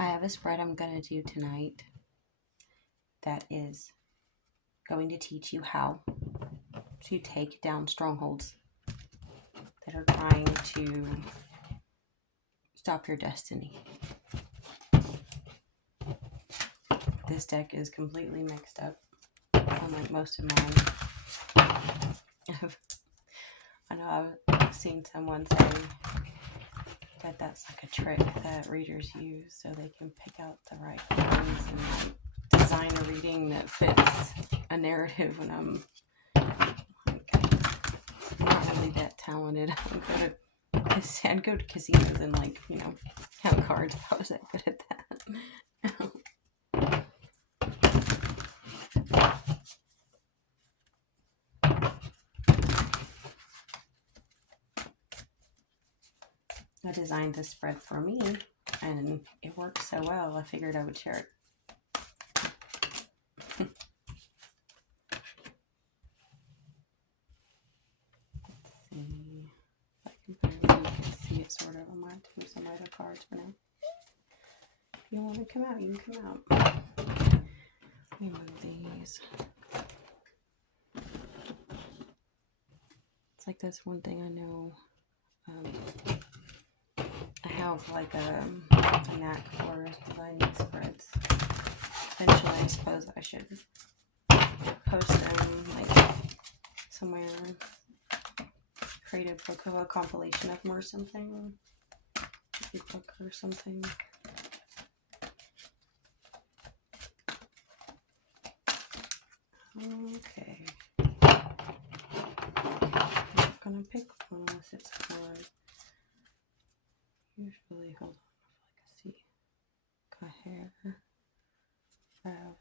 I have a spread I'm going to do tonight that is going to teach you how to take down strongholds that are trying to stop your destiny. This deck is completely mixed up, unlike most of mine. I know I've seen someone say that that's like a trick that readers use so they can pick out the right things and design a reading that fits a narrative. And I'm not really that talented. I'd go to casinos and count cards if I was that good at that. I designed this spread for me and it worked so well I figured I would share it. You can see it sort of. I might do some other cards for now. If you want to come out, you can come out. Let me move these. It's like this one thing I know. I have like a knack for designing spreads. Eventually, I suppose I should post them like somewhere. Create a book of a compilation of them or something. A book or something. Okay. I'm not gonna pick one unless it's for usually, hold on, I feel like I see a hair. I have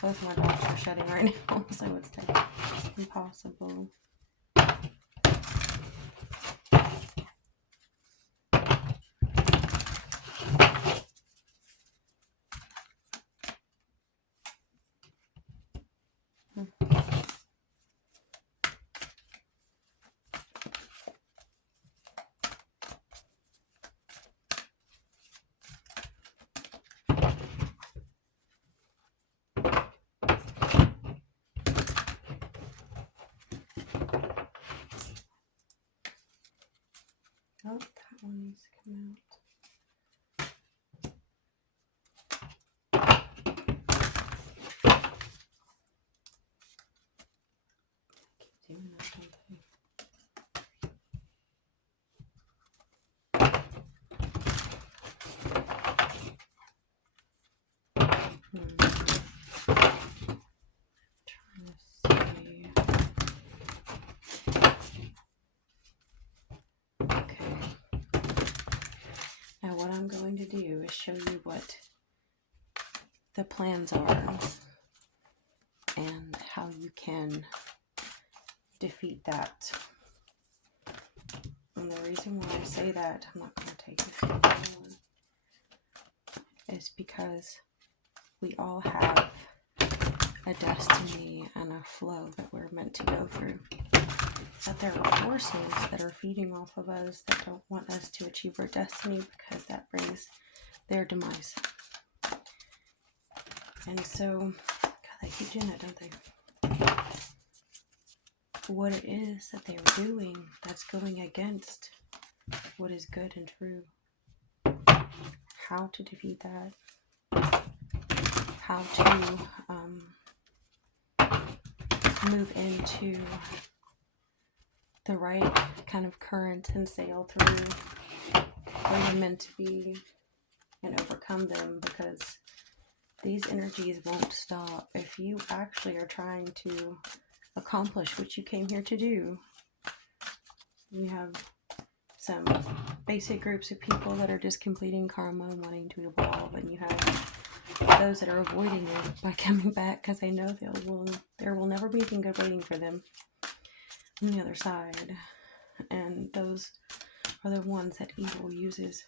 both my dogs are shedding right now, so it's impossible. Oh, that one needs to come out. I keep doing that, don't they? Trying to see. Okay. Now what I'm going to do is show you what the plans are and how you can defeat that. And the reason why I say that, I'm not going to take this one, is because we all have a destiny and a flow that we're meant to go through. But there are forces that are feeding off of us that don't want us to achieve our destiny because that brings their demise. And so, God, they keep doing that, don't they? What it is that they are doing that's going against what is good and true. How to defeat that. How to move into the right kind of current and sail through where you're meant to be and overcome them, because these energies won't stop. If you actually are trying to accomplish what you came here to do, you have some basic groups of people that are just completing karma and wanting to evolve, and you have those that are avoiding it by coming back because they know there will never be anything good waiting for them on the other side. And those are the ones that evil uses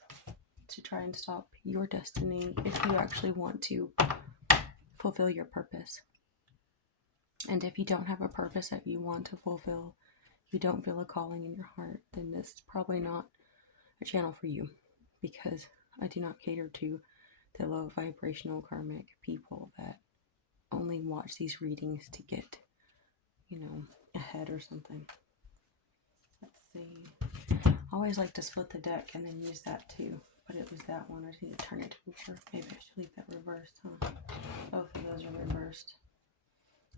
to try and stop your destiny if you actually want to fulfill your purpose. And if you don't have a purpose that you want to fulfill, you don't feel a calling in your heart, then this is probably not a channel for you, because I do not cater to the low vibrational karmic people that only watch these readings to get, ahead or something. Let's see. I always like to split the deck and then use that too, but it was that one. I just need to turn it over. Maybe I should leave that reversed, huh? Both of those are reversed.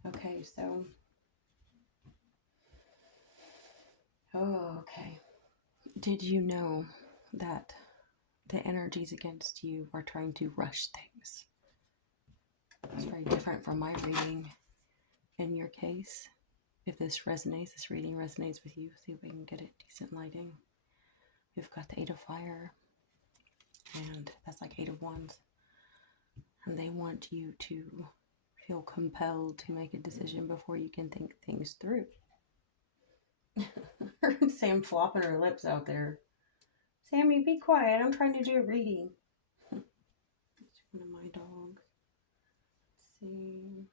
Okay, so. Oh, okay. Did you know that the energies against you are trying to rush things? It's very different from my reading. In your case, if this reading resonates with you, see if we can get it decent lighting. We've got the 8 of Fire, and that's like 8 of Wands. And they want you to feel compelled to make a decision before you can think things through. Sam flopping her lips out there. Sammy, be quiet. I'm trying to do a reading. It's one of my dogs. Let's see.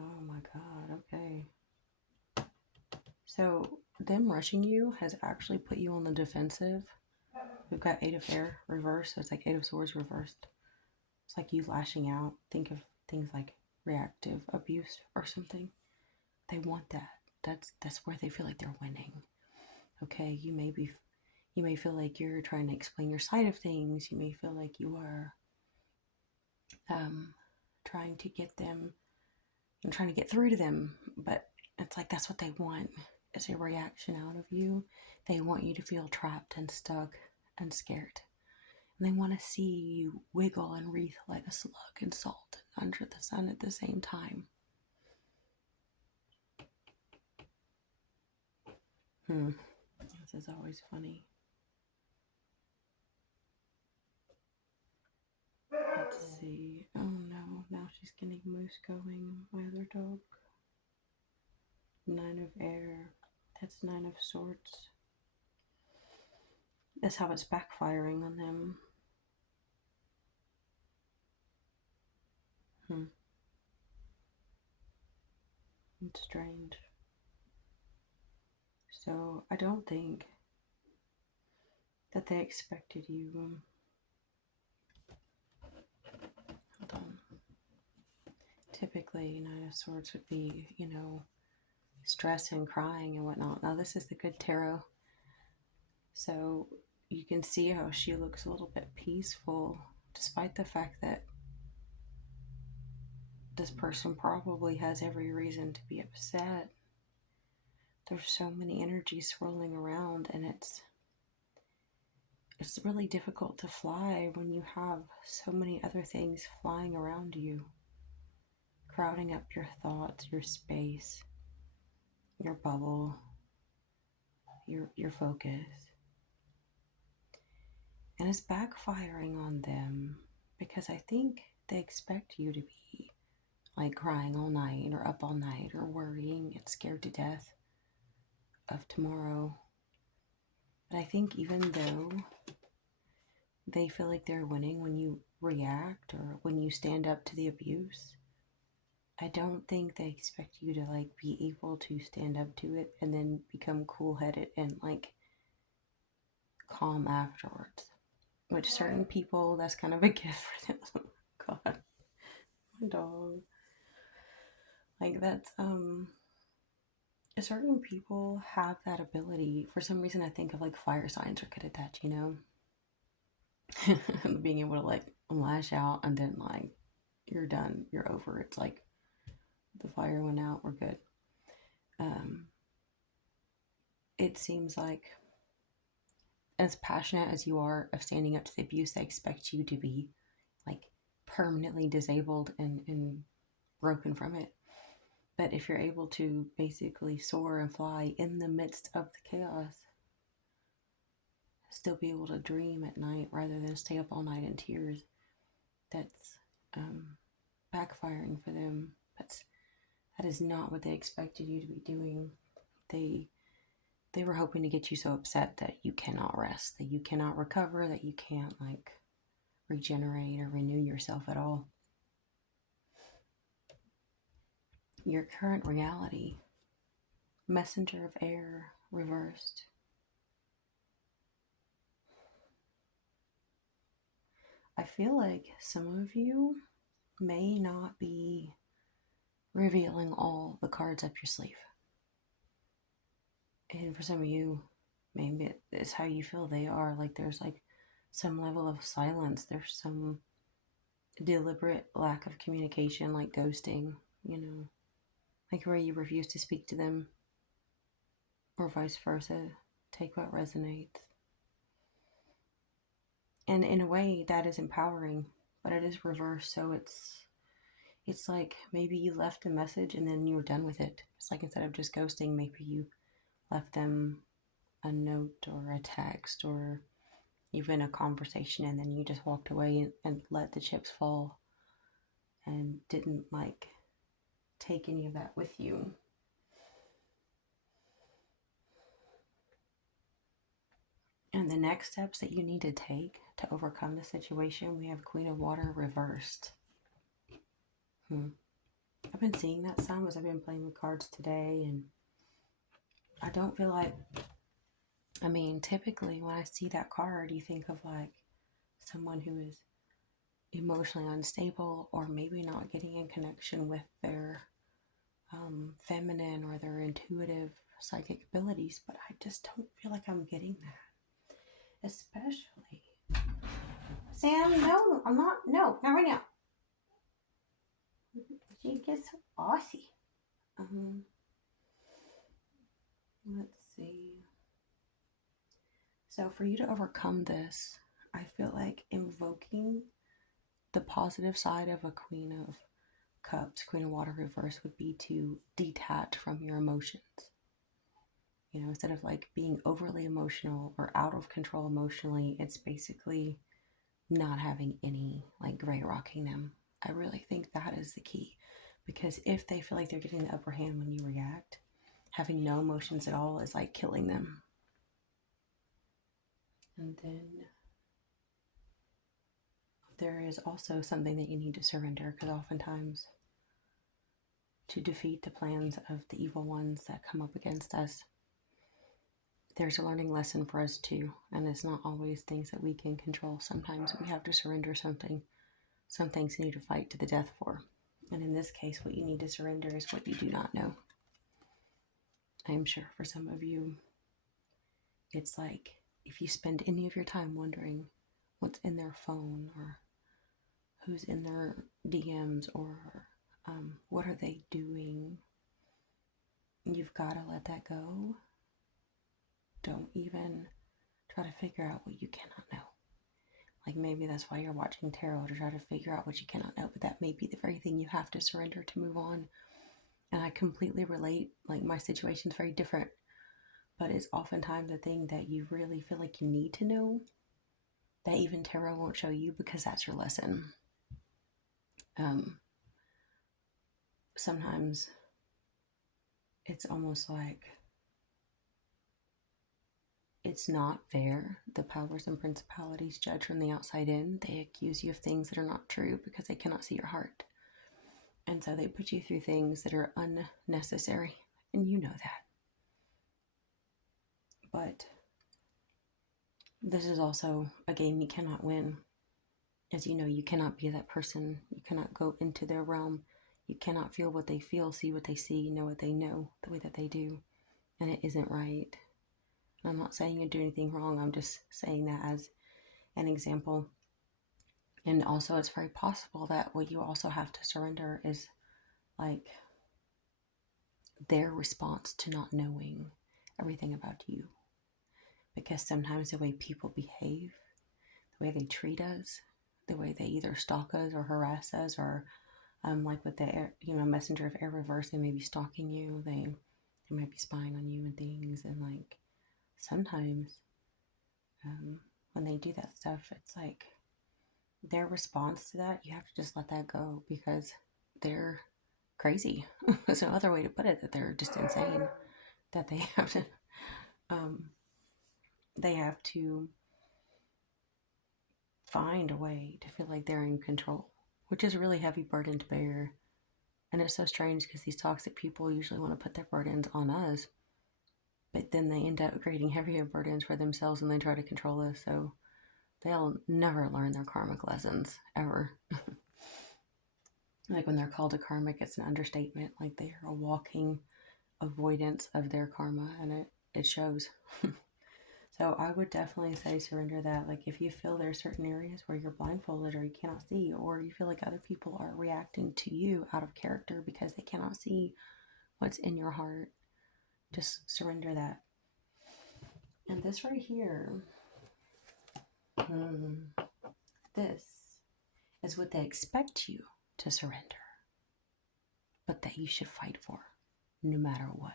Oh my God. Okay. So them rushing you has actually put you on the defensive. We've got 8 of Air reversed, so it's like 8 of Swords reversed. It's like you lashing out. Think of things like reactive abuse or something. They want that. That's where they feel like they're winning. Okay, you may feel like you're trying to explain your side of things. You may feel like you are trying to get them and trying to get through to them, but it's like that's what they want. Is a reaction out of you. They want you to feel trapped and stuck and scared. And they want to see you wiggle and wreath like a slug and salt under the sun at the same time. This is always funny. Let's see. Oh no, now she's getting moose going. My other dog. 9 of Air. That's 9 of Swords. That's how it's backfiring on them. It's strange. So I don't think that they expected you. Hold on. Typically, 9 of Swords would be, stress and crying and whatnot. Now this is the good tarot. So you can see how she looks a little bit peaceful, despite the fact that this person probably has every reason to be upset. There's so many energies swirling around, and it's really difficult to fly when you have so many other things flying around you, crowding up your thoughts, your space, your bubble, your focus. And it's backfiring on them because I think they expect you to be like crying all night or up all night or worrying and scared to death of tomorrow. But I think even though they feel like they're winning when you react or when you stand up to the abuse, I don't think they expect you to like be able to stand up to it and then become cool-headed and like calm afterwards. Which certain people, that's kind of a gift for them. Oh my God, my dog. Like that's certain people have that ability. For some reason I think of like fire signs are good at that, being able to like lash out and then like you're done, you're over. It's like the fire went out, we're good. It seems like as passionate as you are of standing up to the abuse, they expect you to be like permanently disabled and broken from it. But if you're able to basically soar and fly in the midst of the chaos, still be able to dream at night rather than stay up all night in tears, that's backfiring for them. That is not what they expected you to be doing. They were hoping to get you so upset that you cannot rest, that you cannot recover, that you can't like regenerate or renew yourself at all. Your current reality messenger of air reversed. I feel like some of you may not be revealing all the cards up your sleeve. And for some of you, maybe it's how you feel they are. Like there's like some level of silence. There's some deliberate lack of communication, like ghosting, like where you refuse to speak to them, or vice versa. Take what resonates. And in a way, that is empowering, but it is reversed. So it's like maybe you left a message and then you were done with it. It's like instead of just ghosting, maybe you left them a note or a text or even a conversation, and then you just walked away and let the chips fall and didn't like take any of that with you. And the next steps that you need to take to overcome the situation, we have Queen of Water reversed. I've been seeing that some as I've been playing with cards today, and I don't feel like, typically when I see that card, you think of like someone who is emotionally unstable or maybe not getting in connection with their feminine or their intuitive psychic abilities, but I just don't feel like I'm getting that. Especially Sam, no, I'm not. No, not right now. She gets so bossy. Let's see. So for you to overcome this, I feel like invoking the positive side of a Queen of Cups, Queen of Water reverse, would be to detach from your emotions. Instead of like being overly emotional or out of control emotionally, it's basically not having any like gray rocking them. I really think that is the key, because if they feel like they're getting the upper hand when you react, having no emotions at all is like killing them. And then there is also something that you need to surrender, because oftentimes to defeat the plans of the evil ones that come up against us, there's a learning lesson for us too, and it's not always things that we can control. Sometimes we have to surrender something. Some things you need to fight to the death for. And in this case, what you need to surrender is what you do not know. I'm sure for some of you, it's like if you spend any of your time wondering what's in their phone or who's in their DMs or what are they doing, you've got to let that go. Don't even try to figure out what you cannot know. Like maybe that's why you're watching tarot, to try to figure out what you cannot know, but that may be the very thing you have to surrender to move on. And I completely relate. Like my situation's very different, but it's oftentimes the thing that you really feel like you need to know that even tarot won't show you, because that's your lesson. Sometimes it's almost like it's not fair. The powers and principalities judge from the outside in. They accuse you of things that are not true because they cannot see your heart. And so they put you through things that are unnecessary, and you know that. But this is also a game you cannot win. As you know, you cannot be that person. You cannot go into their realm. You cannot feel what they feel, see what they see, know what they know, the way that they do. And it isn't right. And I'm not saying you do anything wrong. I'm just saying that as an example. And also, it's very possible that what you also have to surrender is like their response to not knowing everything about you. Because sometimes the way people behave, the way they treat us, the way they either stalk us or harass us, or like with the air, messenger of air reverse, they may be stalking you, they might be spying on you and things. And like sometimes when they do that stuff, it's like their response to that, you have to just let that go, because they're crazy. There's no other way to put it, that they're just insane, that they have to find a way to feel like they're in control, which is a really heavy burden to bear. And it's so strange because these toxic people usually want to put their burdens on us, but then they end up creating heavier burdens for themselves and they try to control us. So they'll never learn their karmic lessons, ever. Like when they're called a karmic, it's an understatement. Like they are a walking avoidance of their karma, and it shows. So I would definitely say surrender that. Like if you feel there's certain areas where you're blindfolded or you cannot see, or you feel like other people are reacting to you out of character because they cannot see what's in your heart, just surrender that. And this right here, this is what they expect you to surrender, but that you should fight for no matter what.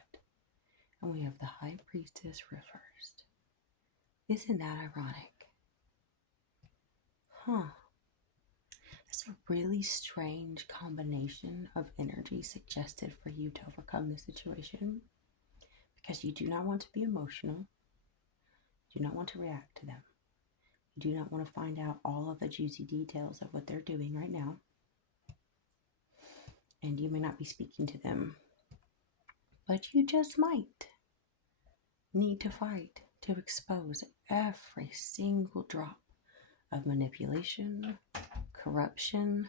And we have the High Priestess reversed. Isn't that ironic? That's a really strange combination of energy suggested for you to overcome the situation, because you do not want to be emotional. You do not want to react to them. You do not want to find out all of the juicy details of what they're doing right now. And you may not be speaking to them, but you just might need to fight to expose every single drop of manipulation, corruption,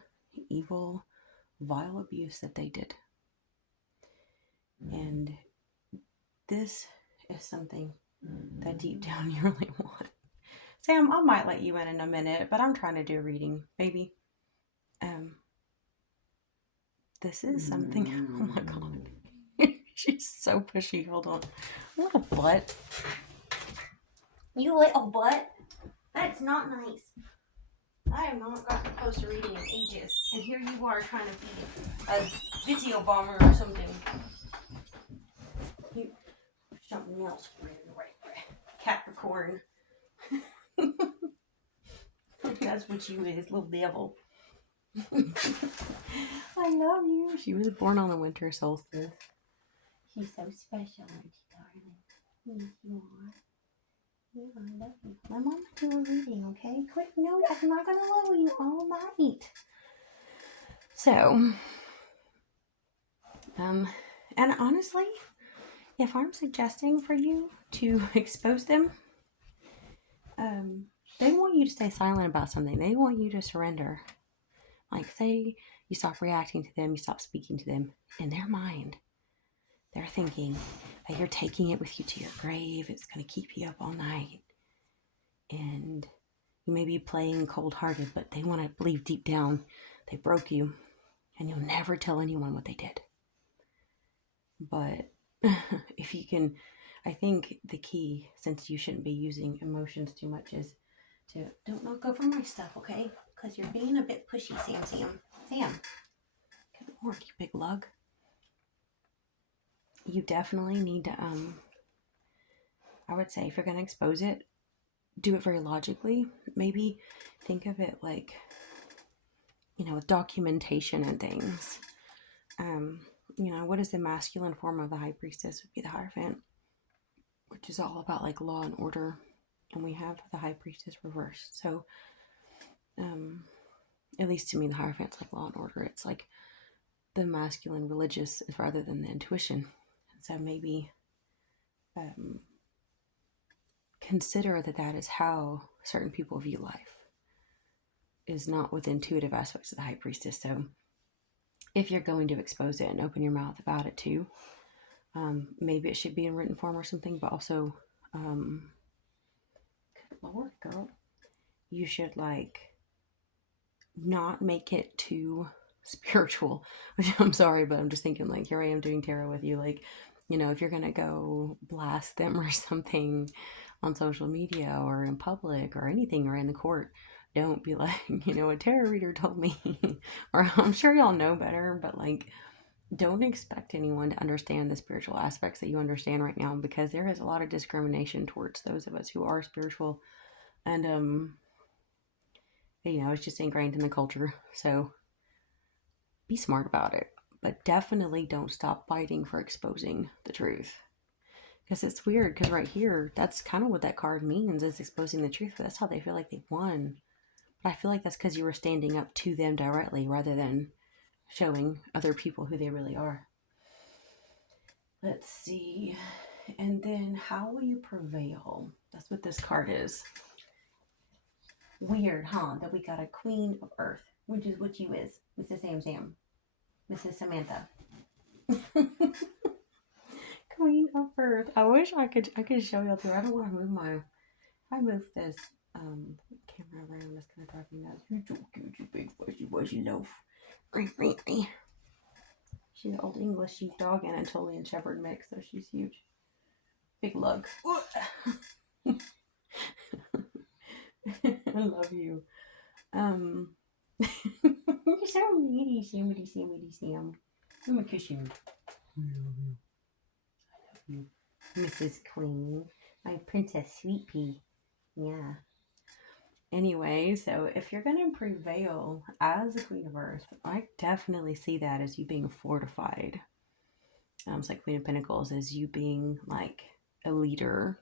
evil, vile abuse that they did. And this is something that deep down you really want. Sam, I might let you in a minute, but I'm trying to do a reading, baby. This is something, oh my God. She's so pushy, hold on. Little butt. You little butt. That's not nice. I have not gotten close to reading in ages. And here you are trying to be a video bomber or something. You, something else. Capricorn. That's what you is, little devil. I love you. She was born on the winter solstice. She's so special, aren't you, darling? Yes, you are. Yeah, I love you. My mom do a reading, okay? Quick, no, I'm not gonna love you all night. So, and honestly, if I'm suggesting for you to expose them, they want you to stay silent about something. They want you to surrender. Like, say you stop reacting to them, you stop speaking to them. In their mind, they're thinking that you're taking it with you to your grave. It's going to keep you up all night. And you may be playing cold-hearted, but they want to believe deep down they broke you. And you'll never tell anyone what they did. But if you can, I think the key, since you shouldn't be using emotions too much, is to don't knock over my stuff, okay? Because you're being a bit pushy, Sam. Good Lord, you big lug. You definitely need to, I would say if you're going to expose it, do it very logically. Maybe think of it like, with documentation and things. What is the masculine form of the High Priestess? Would be the Hierophant, which is all about like law and order. And we have the High Priestess reversed. So, at least to me, the Hierophant's like law and order. It's like the masculine religious rather than the intuition. So maybe consider that is how certain people view life, is not with intuitive aspects of the High Priestess. So if you're going to expose it and open your mouth about it too, maybe it should be in written form or something, but also, good Lord, girl, you should not make it too spiritual, which I'm sorry, but I'm just thinking here I am doing tarot with you. If you're going to go blast them or something on social media or in public or anything or in the court, don't be like, a tarot reader told me, or I'm sure y'all know better, but don't expect anyone to understand the spiritual aspects that you understand right now, because there is a lot of discrimination towards those of us who are spiritual. And, it's just ingrained in the culture. So be smart about it, but definitely don't stop fighting for exposing the truth. Because it's weird, because right here, that's kind of what that card means, is exposing the truth. That's how they feel like they won. But I feel like that's because you were standing up to them directly rather than showing other people who they really are. Let's see. And then how will you prevail? That's what this card is. Weird, huh? That we got a Queen of Earth, which is what you is, Mrs. Sam, Mrs. Samantha. Queen of Earth. I wish I could show you through. I don't want to move my. If I move this camera around, it's gonna drive me nuts. You're so cute, you big fuzzy loaf. She's an old English sheepdog and a Anatolian Shepherd mix, so she's huge. Big lug. I love you. You're so needy, Sam. I'm gonna kiss you. I love you. Mrs. Queen. My princess sweet pea. Yeah. Anyway, so if you're going to prevail as the Queen of Earth, I definitely see that as you being fortified. It's like Queen of Pentacles as you being like a leader,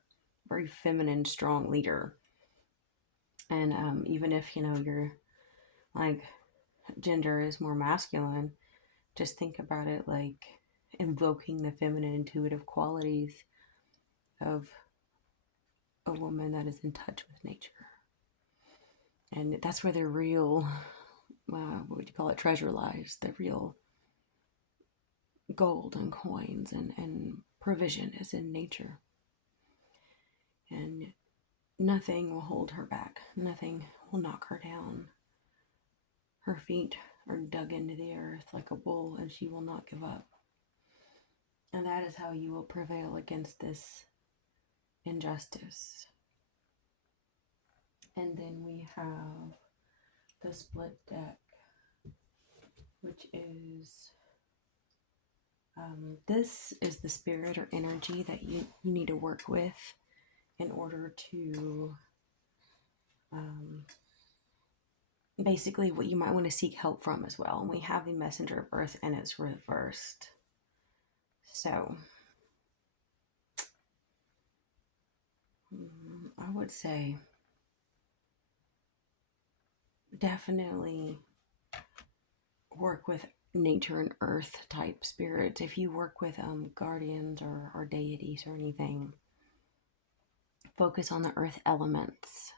very feminine, strong leader. And even if, your like gender is more masculine, just think about it like invoking the feminine, intuitive qualities of a woman that is in touch with nature. And that's where the real, what would you call it, treasure lies. The real gold and coins and provision is in nature. And nothing will hold her back. Nothing will knock her down. Her feet are dug into the earth like a bull, and she will not give up. And that is how you will prevail against this injustice. And then we have the split deck, which is this is the spirit or energy that you need to work with in order to basically what you might want to seek help from as well. And we have the Messenger of Earth and it's reversed. So I would say definitely work with nature and earth type spirits. If you work with guardians or deities or anything, focus on the earth elements.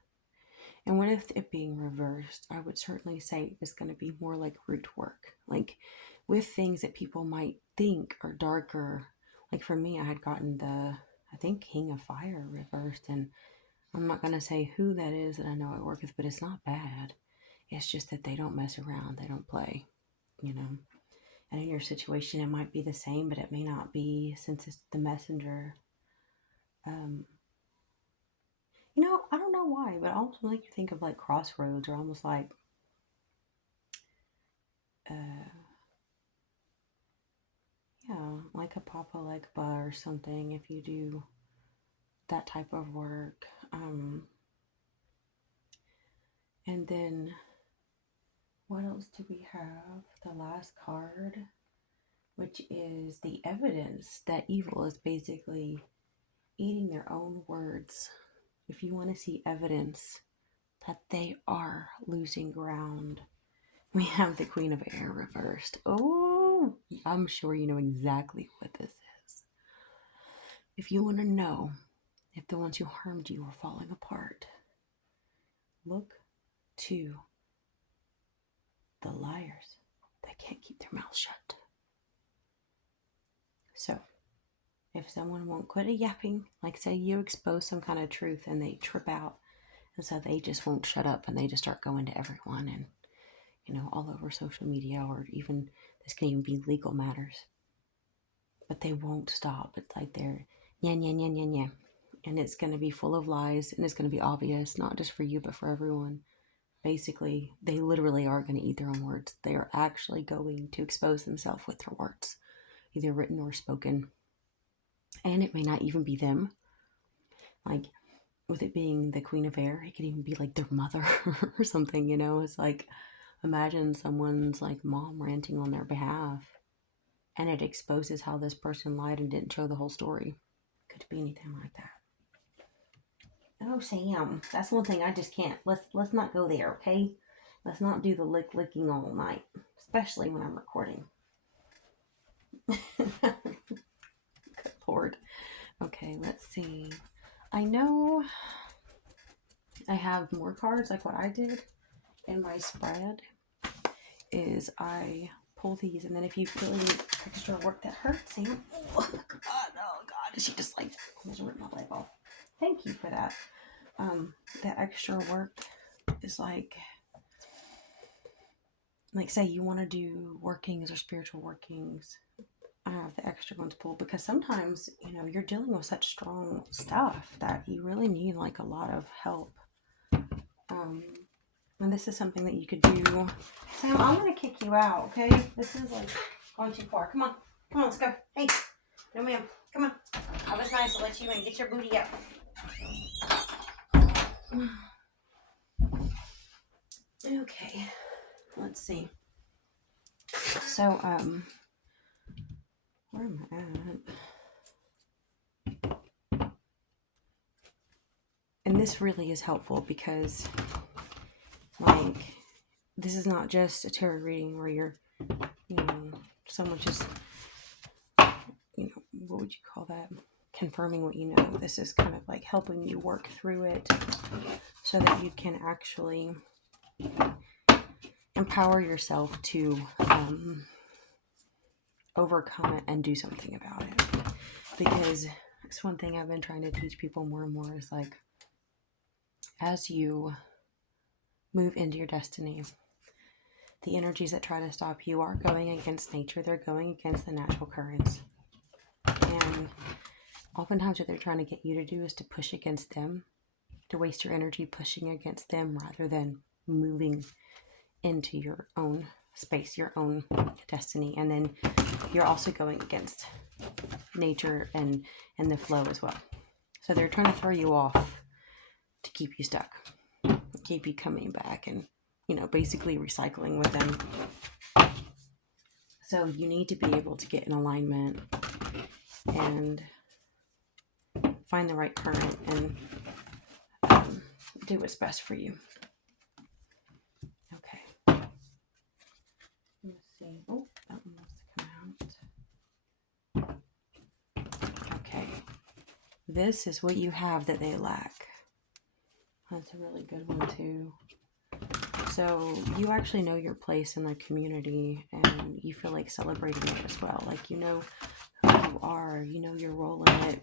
And with it being reversed, I would certainly say it's going to be more like root work, like with things that people might think are darker. Like for me, I had gotten I think King of Fire reversed, and I'm not going to say who that is that I know I work with, but it's not bad. It's just that they don't mess around, they don't play, And in your situation, it might be the same, but it may not be since it's the messenger. I don't know why, but I almost make you think of like Crossroads, or almost like like a Papa Legba or something, if you do that type of work. And then what else do we have? The last card, which is the evidence that evil is basically eating their own words. If you want to see evidence that they are losing ground, we have the Queen of Air reversed. Oh, I'm sure you know exactly what this is. If you want to know if the ones who harmed you are falling apart, look to the liars that can't keep their mouths shut. So, if someone won't quit a yapping, like say you expose some kind of truth and they trip out, and so they just won't shut up and they just start going to everyone and, all over social media, or even this can even be legal matters. But they won't stop. It's like they're yeah. And it's going to be full of lies, and it's going to be obvious, not just for you, but for everyone. Basically, they literally are going to eat their own words. They are actually going to expose themselves with their words, either written or spoken. And it may not even be them. Like, with it being the Queen of Air, it could even be like their mother or something, It's like, imagine someone's like mom ranting on their behalf, and it exposes how this person lied and didn't show the whole story. Could be anything like that. Oh, Sam, that's one thing I just can't. Let's not go there, okay? Let's not do the licking all night, especially when I'm recording. Good Lord. Okay, let's see. I know I have more cards. Like what I did in my spread is I pull these, and then if you feel any extra work that hurts, Sam. Oh God, she just like almost ripped my leg off. Thank you for that. That extra work is like say you want to do workings or spiritual workings. I have the extra ones pulled because sometimes, you're dealing with such strong stuff that you really need like a lot of help. And this is something that you could do. Sam, I'm going to kick you out, okay? This is like going too far. Come on, let's go. Hey, no ma'am, come on. I was nice to let you in. Get your booty up. Okay, let's see. So, where am I at? And this really is helpful because, like, this is not just a tarot reading where you're, someone just, what would you call that? Confirming what you know. This is kind of like helping you work through it so that you can actually empower yourself to overcome it and do something about it. Because it's one thing I've been trying to teach people more and more is like, as you move into your destiny, the energies that try to stop you are going against nature. They're going against the natural currents. And oftentimes what they're trying to get you to do is to push against them, to waste your energy pushing against them rather than moving into your own space, your own destiny. And then you're also going against nature and the flow as well. So they're trying to throw you off to keep you stuck, keep you coming back and, basically recycling with them. So you need to be able to get in alignment and find the right current and do what's best for you. Okay. Let's see. Oh, that one wants to come out. Okay. This is what you have that they lack. That's a really good one too. So you actually know your place in the community and you feel like celebrating it as well. Like you know who you are, you know your role in it.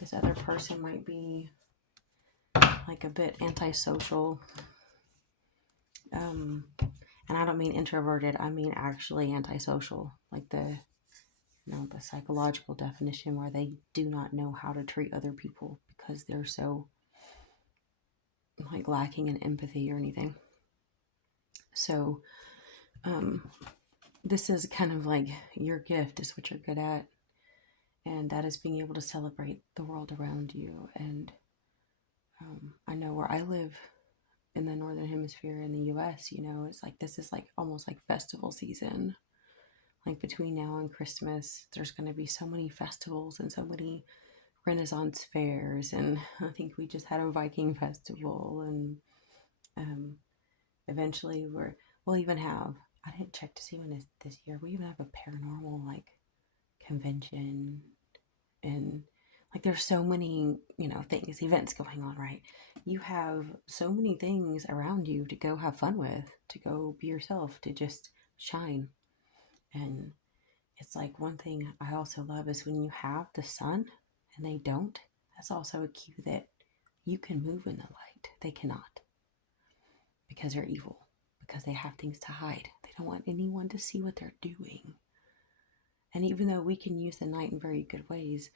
This other person might be like a bit antisocial. And I don't mean introverted, I mean actually antisocial. Like the psychological definition where they do not know how to treat other people because they're so like lacking in empathy or anything. So this is kind of like your gift is what you're good at, and that is being able to celebrate the world around you. And I know where I live in the northern hemisphere in the US, it's like this is like almost like festival season. Like between now and Christmas, there's going to be so many festivals and so many Renaissance fairs, and I think we just had a Viking festival, and eventually we'll even have, I didn't check to see when it's this year, we even have a paranormal like convention, and like there's so many things, events going on, right? You have so many things around you to go have fun with, to go be yourself, to just shine. And it's like one thing I also love is when you have the sun and they don't, that's also a cue that you can move in the light. They cannot, because they're evil, because they have things to hide. They don't want anyone to see what they're doing. And even though we can use the night in very good ways,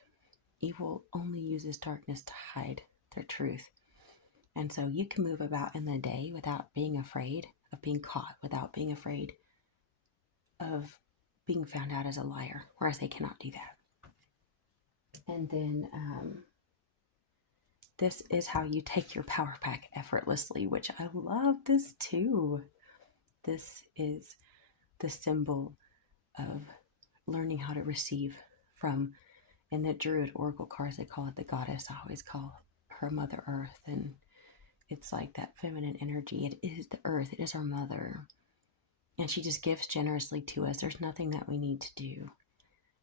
evil only uses darkness to hide their truth. And so you can move about in the day without being afraid of being caught, without being afraid of being found out as a liar, whereas they cannot do that. And then this is how you take your power back effortlessly, which I love this too. This is the symbol of learning how to receive from, in the Druid Oracle cards, they call it the goddess. I always call her Mother Earth. And it's like that feminine energy. It is the earth, it is our mother. And she just gives generously to us. There's nothing that we need to do.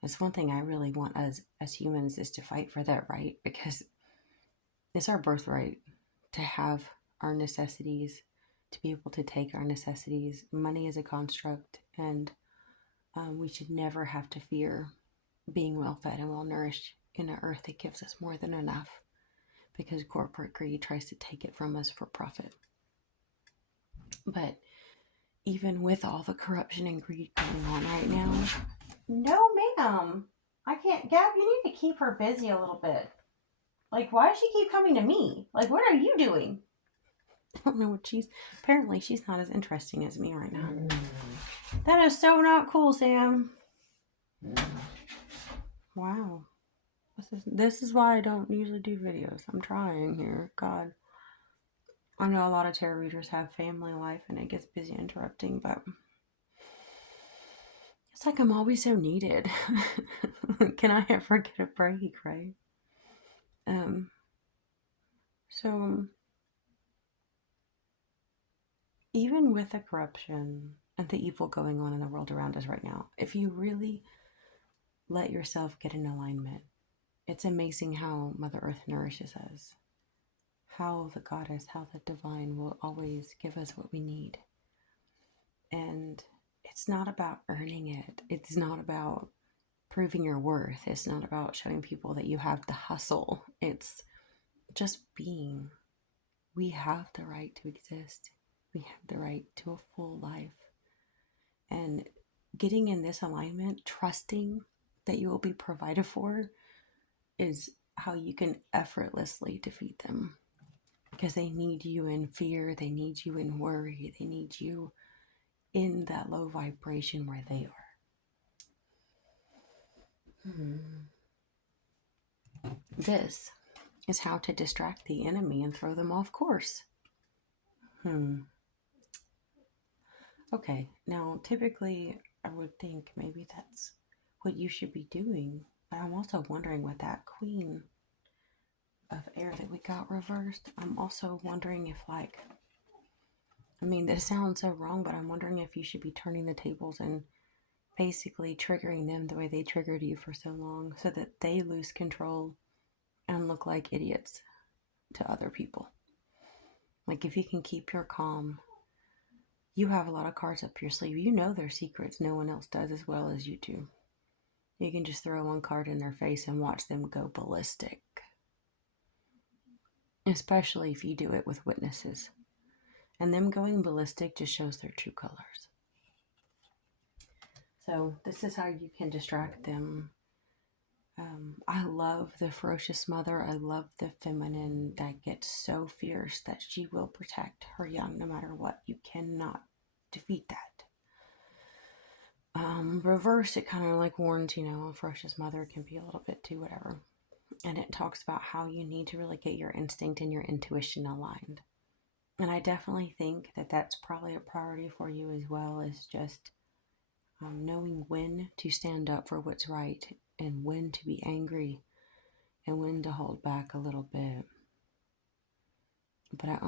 That's one thing I really want us as humans is to fight for that right, because it's our birthright to have our necessities, to be able to take our necessities. Money is a construct, and we should never have to fear being well fed and well nourished in an earth that gives us more than enough, because corporate greed tries to take it from us for profit. But even with all the corruption and greed going on right now, no, ma'am, I can't. Gab, you need to keep her busy a little bit. Like, why does she keep coming to me? Like, what are you doing? I don't know what apparently she's not as interesting as me right now. That is so not cool, Sam. Wow. This is why I don't usually do videos. I'm trying here. God. I know a lot of tarot readers have family life and it gets busy interrupting, but it's like I'm always so needed. Can I ever get a break, right? So even with the corruption and the evil going on in the world around us right now, if you really let yourself get in alignment, it's amazing how Mother Earth nourishes us, how the goddess, how the divine will always give us what we need. And it's not about earning it. It's not about proving your worth. It's not about showing people that you have the hustle. It's just being. We have the right to exist. We have the right to a full life. And getting in this alignment, trusting that you will be provided for, is how you can effortlessly defeat them. Because they need you in fear, they need you in worry, they need you in that low vibration where they are. This is how to distract the enemy and throw them off course. Okay, now typically I would think maybe that's what you should be doing, but I'm also wondering with that Queen of Air that we got reversed, I'm also wondering if, like, I mean, this sounds so wrong, but I'm wondering if you should be turning the tables and basically triggering them the way they triggered you for so long, so that they lose control and look like idiots to other people. Like, if you can keep your calm, you have a lot of cards up your sleeve. You know their secrets. No one else does as well as you do. You can just throw one card in their face and watch them go ballistic. Especially if you do it with witnesses. And them going ballistic just shows their true colors. So this is how you can distract them. I love the ferocious mother. I love the feminine that gets so fierce that she will protect her young no matter what. You cannot defeat that. Reverse, it kind of like warns, a ferocious mother can be a little bit too whatever. And it talks about how you need to really get your instinct and your intuition aligned. And I definitely think that that's probably a priority for you as well, as just knowing when to stand up for what's right and when to be angry and when to hold back a little bit. But I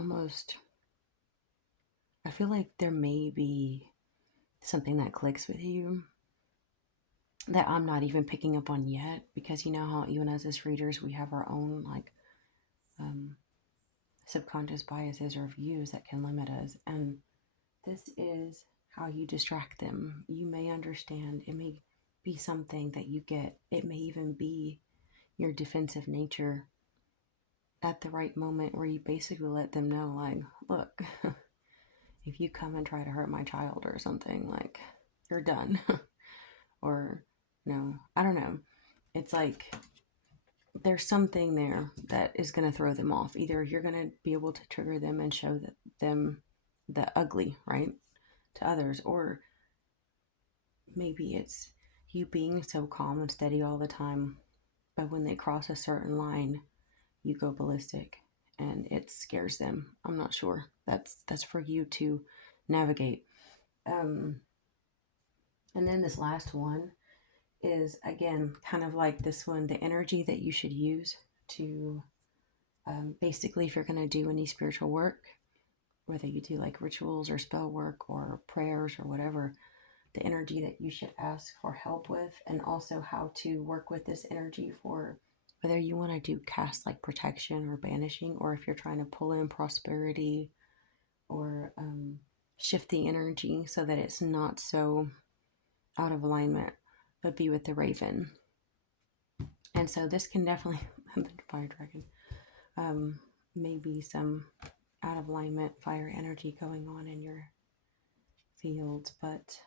feel like there may be something that clicks with you that I'm not even picking up on yet, because you know how even as readers we have our own subconscious biases or views that can limit us, and this is how you distract them. You may understand, it may be something that you get, it may even be your defensive nature at the right moment where you basically let them know, like, look, if you come and try to hurt my child or something, like, you're done. Or, I don't know. It's like there's something there that is going to throw them off. Either you're going to be able to trigger them and show them the ugly, right, to others, or maybe it's you being so calm and steady all the time, but when they cross a certain line, you go ballistic and it scares them. I'm not sure. That's for you to navigate. And then this last one is, again, kind of like this one, the energy that you should use to Basically, if you're going to do any spiritual work, whether you do like rituals or spell work or prayers or whatever, the energy that you should ask for help with, and also how to work with this energy for whether you want to do cast like protection or banishing, or if you're trying to pull in prosperity or shift the energy so that it's not so out of alignment, would be with the raven. And so this can definitely, the fire dragon, maybe some out of alignment fire energy going on in your fields, but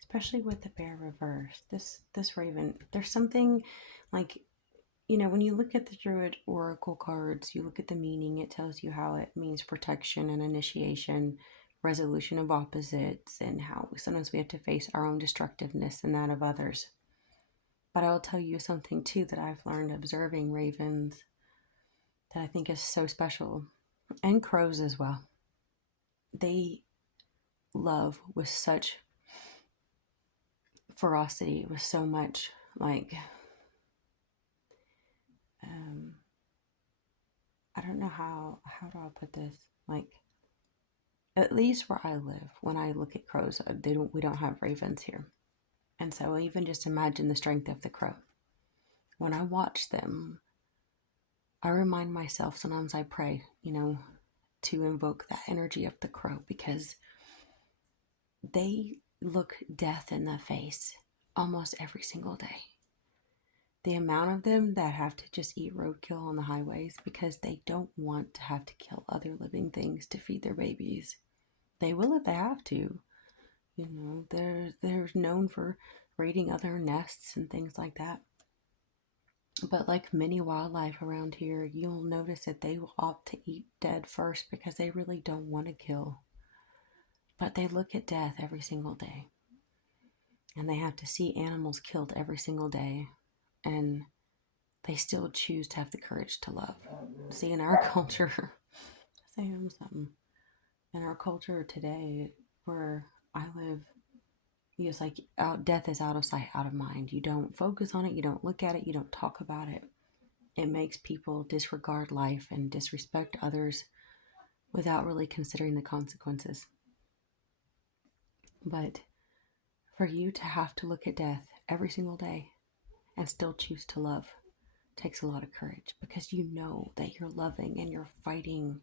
especially with the bear reverse, this raven, there's something like, when you look at the druid oracle cards, you look at the meaning, it tells you how it means protection and initiation, resolution of opposites, and how sometimes we have to face our own destructiveness and that of others. But I'll tell you something too that I've learned observing ravens that I think is so special, and crows as well. They love with such ferocity, with so much like, I don't know how do I put this, like, at least where I live, when I look at crows, we don't have ravens here. And so even just imagine the strength of the crow. When I watch them, I remind myself, sometimes I pray, to invoke that energy of the crow, because they look death in the face almost every single day. The amount of them that have to just eat roadkill on the highways because they don't want to have to kill other living things to feed their babies. They will if they have to. They're known for raiding other nests and things like that. But like many wildlife around here, you'll notice that they will opt to eat dead first because they really don't want to kill. But they look at death every single day. And they have to see animals killed every single day. And they still choose to have the courage to love. See, in our culture, saying something, in our culture today, where I live, it's like death is out of sight, out of mind. You don't focus on it, you don't look at it, you don't talk about it. It makes people disregard life and disrespect others without really considering the consequences. But for you to have to look at death every single day and still choose to love takes a lot of courage, because you know that you're loving and you're fighting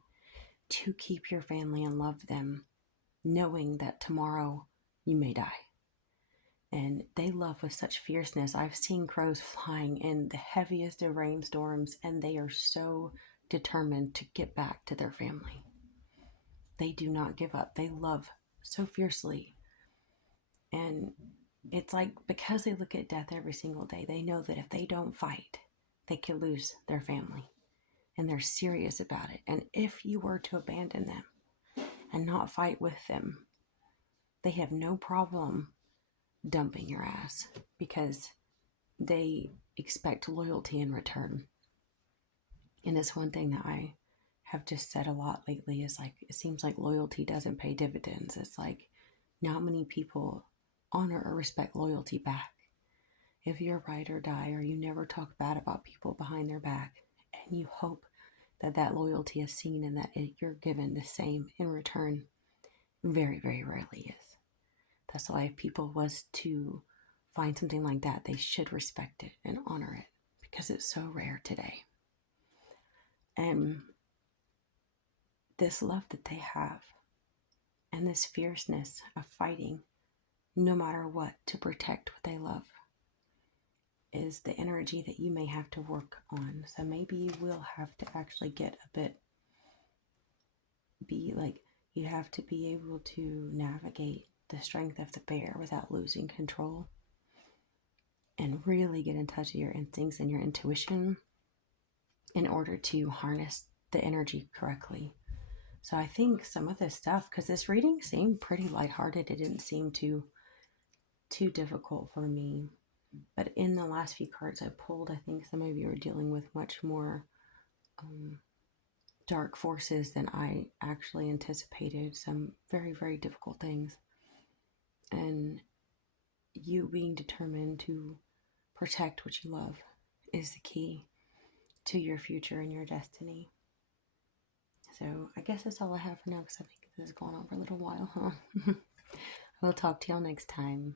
to keep your family and love them, knowing that tomorrow you may die. And they love with such fierceness. I've seen crows flying in the heaviest of rainstorms, and they are so determined to get back to their family. They do not give up. They love so fiercely. And it's like, because they look at death every single day, they know that if they don't fight, they could lose their family. And they're serious about it. And if you were to abandon them and not fight with them, they have no problem dumping your ass, because they expect loyalty in return. And it's one thing that I have just said a lot lately, is like, it seems like loyalty doesn't pay dividends. It's like, not many people honor or respect loyalty back. If you're ride or die, or you never talk bad about people behind their back, and you hope that that loyalty is seen and that you're given the same in return, very, very rarely is. That's why if people was to find something like that, they should respect it and honor it, because it's so rare today. And this love that they have, and this fierceness of fighting no matter what to protect what they love, is the energy that you may have to work on. So maybe you will have to actually get a bit, you have to be able to navigate the strength of the bear without losing control, and really get in touch with your instincts and your intuition in order to harness the energy correctly. So I think some of this stuff, because this reading seemed pretty lighthearted, it didn't seem too difficult for me. But in the last few cards I pulled, I think some of you are dealing with much more dark forces than I actually anticipated. Some very, very difficult things. And you being determined to protect what you love is the key to your future and your destiny. So I guess that's all I have for now because I think this is going on for a little while, huh? We'll talk to y'all next time.